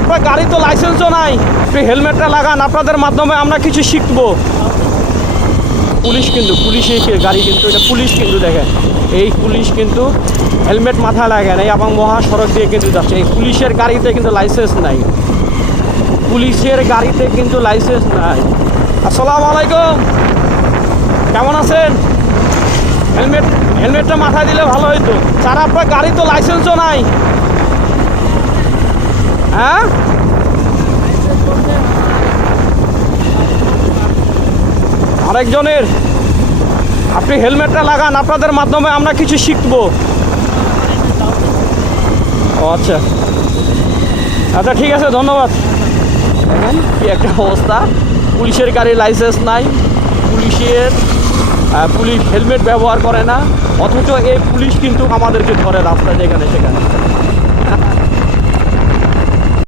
আপনার গাড়ি তো লাইসেন্সও নাই, একটু হেলমেটটা লাগান, আপনাদের মাধ্যমে আমরা কিছু শিখবো। পুলিশ কিন্তু পুলিশের গাড়ি কিন্তু এটা পুলিশ কিন্তু দেখেন, এই পুলিশ কিন্তু হেলমেট মাথায় লাগে নাই এবং মহাসড়ক দিয়ে কিন্তু যাচ্ছে। এই পুলিশের গাড়িতে কিন্তু লাইসেন্স নাই, পুলিশের গাড়িতে কিন্তু লাইসেন্স নাই। আসসালামু আলাইকুম, কেমন আছেন? হেলমেটটা মাথায় দিলে ভালো হইতো স্যার। আপনার গাড়ি তো লাইসেন্সও নাই। হ্যাঁ, আরেকজনের। আপনি হেলমেটটা লাগান, আপনাদের মাধ্যমে আমরা কিছু শিখবো। ও আচ্ছা আচ্ছা, ঠিক আছে, ধন্যবাদ। দেখেন কি একটা অবস্থা, পুলিশের গাড়ি লাইসেন্স নাই, পুলিশ হেলমেট ব্যবহার করে না, অথচ এই পুলিশ কিন্তু আমাদেরকে ধরে রাস্তায় যেখানে সেখানে।